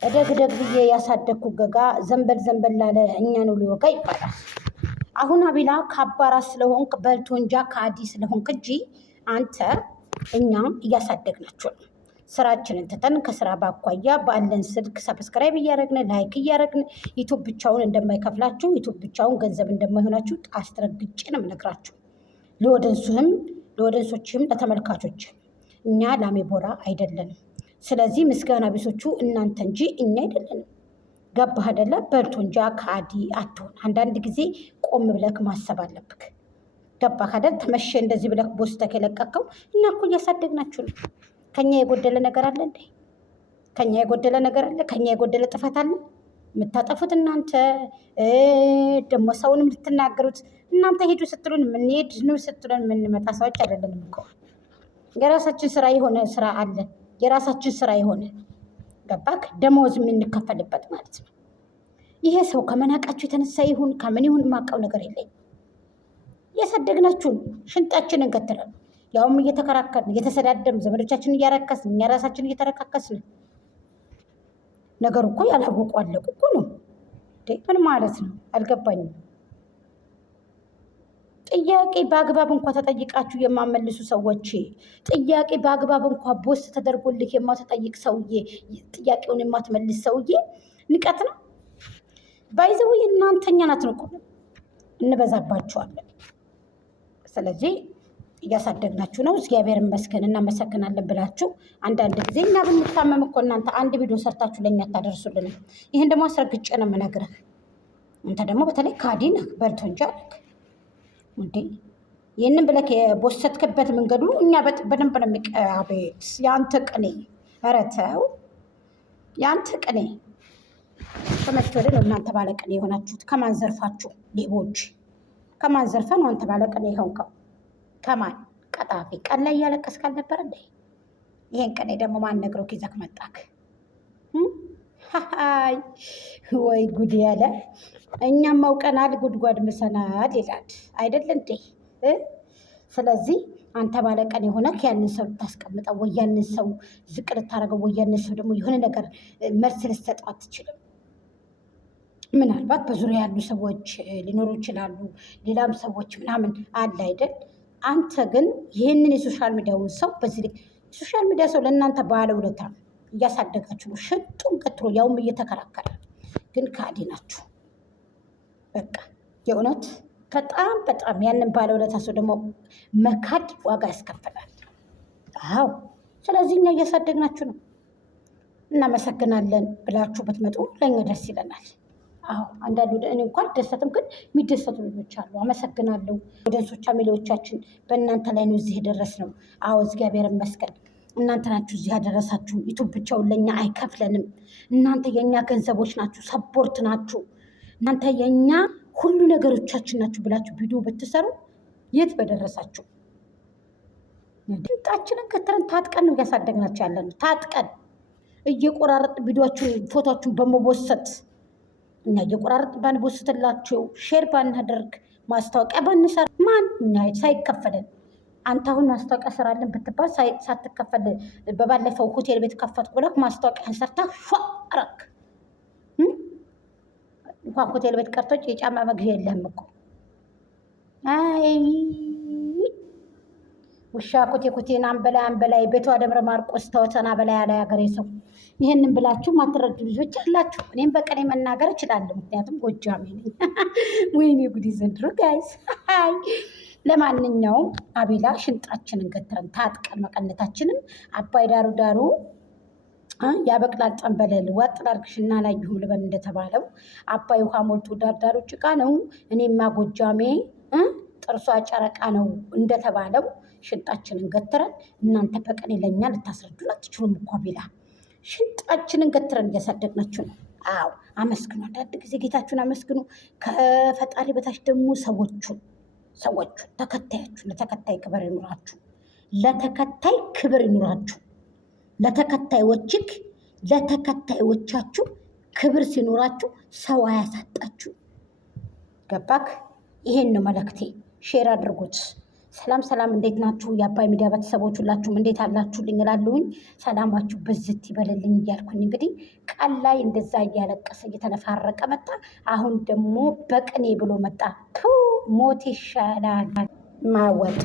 እደግ ደግ ብዬ ያሳደግኩ ገጋ ዘንበል ዘንበል ላለ እኛን ሊወጋ ይባላል። አሁን አቤላ ከአባራ ስለሆንክ በልቶ እንጃ ከአዲ ስለሆንክ እንጂ አንተ እኛም እያሳደግናቸው ነው። ስራችንን ትተን ከስራ ባኳያ ባለን ስልክ ሰብስክራይብ እያደረግን ላይክ እያደረግን ዩቱብ ብቻውን እንደማይከፍላችሁ ዩቱብ ብቻውን ገንዘብ እንደማይሆናችሁ አስረግጬ ነው የምነግራችሁ። ለወደንሶችም ለተመልካቾች እኛ ላሜ ቦራ አይደለንም። ስለዚህ ምስጋና ቢሶቹ እናንተ እንጂ እኛ አይደለንም። ገባህ አይደለ? በልቶ እንጃ ከአዲ አትሆን። አንዳንድ ጊዜ ቆም ብለክ ማሰብ አለብክ። ገባህ አይደል? ተመሸ እንደዚህ ብለክ ቦስተክ የለቀቀው እኛ እኮ እያሳደግናችሁ ነው። ከኛ የጎደለ ነገር አለ እንዴ? ከኛ የጎደለ ነገር አለ? ከኛ የጎደለ ጥፋት አለ? የምታጠፉት እናንተ ደግሞ ሰውንም ልትናገሩት እናንተ ሄዱ ስትሉን የምንሄድ ነው ስትሉን የምንመጣ ሰዎች አይደለንም እኮ። የራሳችን ስራ የሆነ ስራ አለን። የራሳችን ስራ የሆነ ገባክ? ደመወዝ የምንከፈልበት ማለት ነው። ይሄ ሰው ከመናቃችሁ የተነሳ ይሁን ከምን ይሁን የማውቀው ነገር የለኝም። እያሳደግናችሁን ሽንጣችንን ገትረን ያውም እየተከራከርን እየተሰዳደም ዘመዶቻችንን እያረከስን እኛ ራሳችን እየተረካከስን ነገሩ እኮ ያላወቁ አለቁ እኮ ነው። ምን ማለት ነው? አልገባኝም። ጥያቄ በአግባብ እንኳ ተጠይቃችሁ የማመልሱ ሰዎች፣ ጥያቄ በአግባብ እንኳ ቦስ ተደርጎልህ የማትጠይቅ ሰውዬ፣ ጥያቄውን የማትመልስ ሰውዬ ንቀት ነው። ባይዘው እናንተኛ ናት ንቁ እንበዛባችኋለን። ስለዚህ እያሳደግናችሁ ነው። እግዚአብሔር ይመስገን እናመሰግናለን ብላችሁ አንዳንድ ጊዜ እኛ ብንታመም እኮ እናንተ አንድ ቪዲዮ ሰርታችሁ ለእኛ አታደርሱልንም። ይህን ደግሞ አስረግጬ ነው የምነግርህ። አንተ ደግሞ በተለይ ካዲ ነህ፣ በልቶ እንጂ አለክ እንዴ። ይህንን ብለህ የቦሰትክበት መንገዱ እኛ በደንብ ነው የሚቀቤት። የአንተ ቅኔ፣ ኧረ ተው፣ የአንተ ቅኔ ከመቼ ወዲህ ነው እናንተ ባለቅኔ የሆናችሁት? ከማን ዘርፋችሁ ሌቦች? ከማን ዘርፈ ነው አንተ ባለቅኔ የሆንከው? ከማን ቀጣፊ? ቀን ላይ እያለቀስክ አልነበረ እንዴ? ይሄን ቀኔ ደግሞ ማን ነግሮክ ይዘክ መጣክ? ወይ ጉድ ያለ። እኛም አውቀናል፣ ጉድጓድ ምሰናል ይላል አይደል እንዴ? ስለዚህ አንተ ባለቀን የሆነክ ያንን ሰው ልታስቀምጠው ወይ ያንን ሰው ዝቅ ልታደርገው ወይ ያንን ሰው ደግሞ የሆነ ነገር መልስ ልትሰጠው አትችልም። ምናልባት በዙሪያ ያሉ ሰዎች ሊኖሩ ይችላሉ፣ ሌላም ሰዎች ምናምን አለ አይደል? አንተ ግን ይህንን የሶሻል ሚዲያውን ሰው በዚህ ሶሻል ሚዲያ ሰው ለእናንተ ባለውለታ ነው። እያሳደጋችሁ ነው፣ ሽጡን ቀጥሮ ያውም እየተከራከረ ግን ካዲ ናችሁ። በቃ የእውነት በጣም ያንን ባለውለታ ሰው ደግሞ መካድ ዋጋ ያስከፍላል። አዎ፣ ስለዚህ እኛ እያሳደግናችሁ ነው። እናመሰግናለን ብላችሁ ብትመጡ ለእኛ ደስ ይለናል። አዎ፣ አንዳንዱ እኔ እንኳን ደሰትም፣ ግን የሚደሰቱ ልጆች አሉ። አመሰግናለሁ። ወደንሶቻ ሚሊዮቻችን በእናንተ ላይ ነው እዚህ የደረስነው። አዎ፣ እግዚአብሔር ይመስገን። እናንተ ናችሁ እዚህ ያደረሳችሁ። ዩቱብ ብቻውን ለእኛ አይከፍለንም። እናንተ የእኛ ገንዘቦች ናችሁ፣ ሰፖርት ናችሁ። እናንተ የእኛ ሁሉ ነገሮቻችን ናችሁ ብላችሁ ቪዲዮ ብትሰሩ የት በደረሳችሁ። ድምጣችንን ከትረን ታጥቀን ነው እያሳደግናቸው ያለ ነው። ታጥቀን እየቆራረጥ ቪዲዮችን ፎቶችን በመቦሰት እኛ እየቆራረጥ ባንቦስትላቸው ሼር ባናደርግ ማስታወቂያ ባንሰራ ማን እኛ ሳይከፈለን አንተ አሁን ማስታወቂያ ስራለን ብትባል ሳትከፈል በባለፈው ሆቴል ቤት ከፈትኩ ብለህ ማስታወቂያን ሰርታ ሸረክ እንኳን ሆቴል ቤት ቀርቶች የጫማ መግዣ የለህም እኮ። አይ ውሻ ኩቴን አንበላይ ቤቷ ደብረ ማርቆስ ተወሰና በላይ ያለ ሀገሬ ሰው። ይህንን ብላችሁ ማትረዱ ልጆች አላችሁ። እኔም በቀኔ መናገር እችላለሁ፣ ምክንያቱም ጎጃሜ ነኝ። ወይኔ ጉዲ ዘንድሮ ጋይስ። ለማንኛውም አቤላ ሽንጣችንን ገትረን ታጥቀን መቀነታችንን አባይ ዳሩ ያበቅላል ጠንበለል ዋጥ ላርግሽና ላይሁም ልበል እንደተባለው አባይ ውሃ ሞልቶ ዳርዳሩ ጭቃ ነው። እኔማ ጎጃሜ ጥርሷ ጨረቃ ነው እንደተባለው ሽንጣችንን ገትረን እናንተ በቀን ለኛ ልታስረዱን አትችሉም እኮ አቤላ። ሽንጣችንን ገትረን እያሳደግናችሁ ነው። አዎ አመስግኑ። አንዳንድ ጊዜ ጌታችሁን አመስግኑ። ከፈጣሪ በታች ደግሞ ሰዎቹን ተከታያችሁ፣ ለተከታይ ክብር ይኑራችሁ። ለተከታይ ክብር ይኑራችሁ። ለተከታዮቻችሁ ክብር ሲኖራችሁ ሰው አያሳጣችሁ። ገባክ? ይሄን ነው መልእክቴ። ሼር አድርጉት፣ ሰላም ሰላም፣ እንዴት ናችሁ? የአባይ ሚዲያ ቤተሰቦች ሁላችሁም እንዴት አላችሁልኝ? እላለሁኝ። ሰላማችሁ ብዝት ይበልልኝ እያልኩኝ እንግዲህ ቃል ላይ እንደዛ እያለቀሰ እየተነፋረቀ መጣ። አሁን ደግሞ በቅኔ ብሎ መጣ። ቱ ሞት ይሻላል ማወቅ